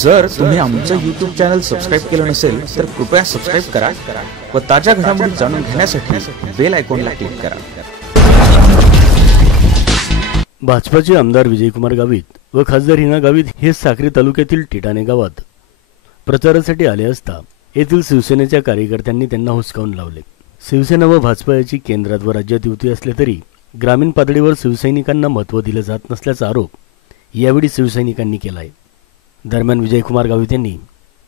जर तुम्ही आमचं युट्यूब चॅनल सबस्क्राईब केलं नसेल तर कृपया सबस्क्राईब करा व ताज्या घडामोडी जाणून घेण्यासाठी बेल आयकॉनला क्लिक करा. भाजपाचे आमदार विजयकुमार गावित व खासदार हिना गावित हे साक्री तालुक्यातील टिटाणे गावात प्रचारासाठी आले असता येथील शिवसेनेच्या कार्यकर्त्यांनी त्यांना हुसकावून लावले. शिवसेना व भाजपा याची केंद्रात व राज्यात युती असले तरी ग्रामीण पातळीवर शिवसैनिकांना महत्त्व दिलं जात नसल्याचा आरोप यावेळी शिवसैनिकांनी केला आहे दरम्यान विजयकुमार गावित यांनी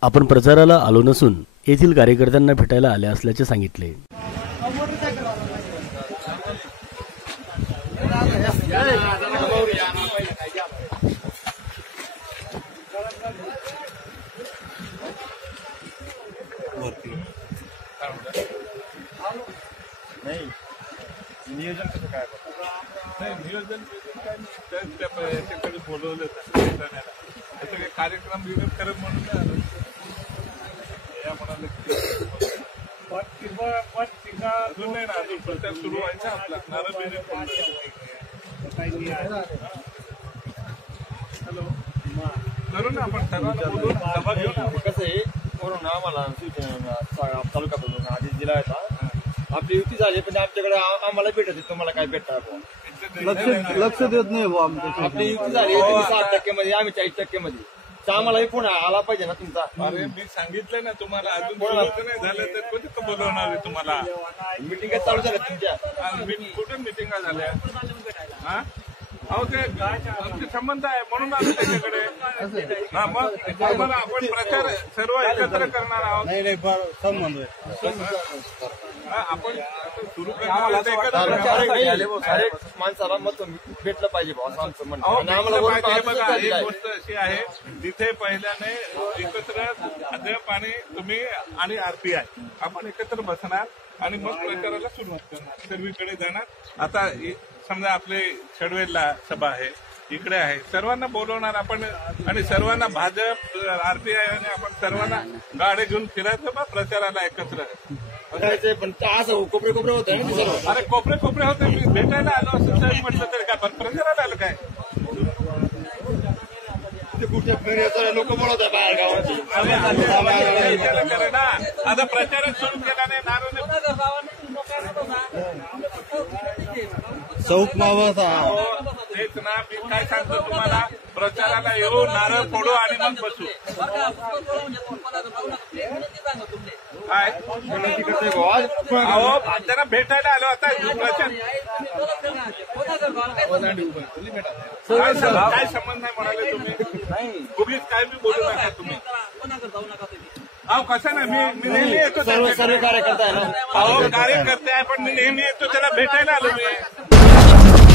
आपण प्रचाराला आलो नसून येथील कार्यकर्त्यांना भेटायला आले असल्याचे सांगितले. नियोजन कसं काय? नियोजन बोलवलं त्याचं काही कार्यक्रम बिक्रम करत म्हणून. या म्हणाले पण किंवा पण टीका अजून नाही ना अजून प्रचार सुरू व्हायचा आपला. नारळ. हॅलो. करू ना आपण सर्वांना बोलून. सभा घेऊ ना कसं आहे वरून आम्हाला. तालुका बघून आधी दिला होता आपली युती झाली पण आमच्याकडे आ- आम्हाला भेटत आहे, तुम्हाला काय भेटणार बुवा? लक्ष लक्ष देत नाही बुवा आमच्या आपली युती झाली तुम्ही साठ टक्के मध्ये आम्ही चाळीस टक्के मध्ये तर आम्हालाही फोन आला पाहिजे ना तुमचा? अरे मी सांगितलं ना तुम्हाला अजून बोलवलं नाही झालं तर कोणी तर बोलवणार आहे तुम्हाला. मिटिंग चालू झाल्या तुमच्या? आज मी- कुठे मिटिंगा झाल्या? हा? अहो ते आमचे संबंध आहे म्हणून आम्ही त्याच्याकडे. हा मग आम्हाला आपण प्रचार सर्व एकत्र करणार आहोत. नाही नाही बरं संबंध हा, आपण सुरू माणसाला मत भेटलं पाहिजे बघा एक. गोष्ट अशी आहे जिथे पहिल्याने एकत्र अद्याप आणि तुम्ही आणि आरपीआय आपण एकत्र बसणार आणि मग प्रचाराला सुरुवात करणार. सर्वीकडे जाणार. आता समजा आपले छडवेलला सभा आहे इकडे आहे. सर्वांना बोलवणार आपण आणि सर्वांना भाजप आरपीआय आणि आपण सर्वांना गाड्या घेऊन फिरायचं बा प्रचाराला एकत्र. करायचंय, पण असं कोपरे कोपरे होतं ना ते सर्व. अरे कोपरे कोपरे होते मी भेटायला आलो असं तर म्हटलं तरी काय पण प्रचाराला आलं काय? ते कुठे फिरायचं लोक बोलवतात बाहेर गावाची करा ना. आता प्रचारच सुरू केला नाही नारोने चौक मावा हो, तेच ना मी काय सांगतो तुम्हाला? प्रचाराला येऊ नारळ फोडू आणि मग बसू. काय? अहो त्यांना भेटायला आलो आता प्रचार. काय संबंध नाही म्हणाले तुम्ही? उगीच काय मी बोलू नका तुम्ही. अहो कसं नाही मी मी नेहमी येतो सर्व सर्व. कार्यकर्ता आहे ना? अहो कार्यकर्ते आहे पण मी नेहमी येतो त्याला भेटायला आलो मी.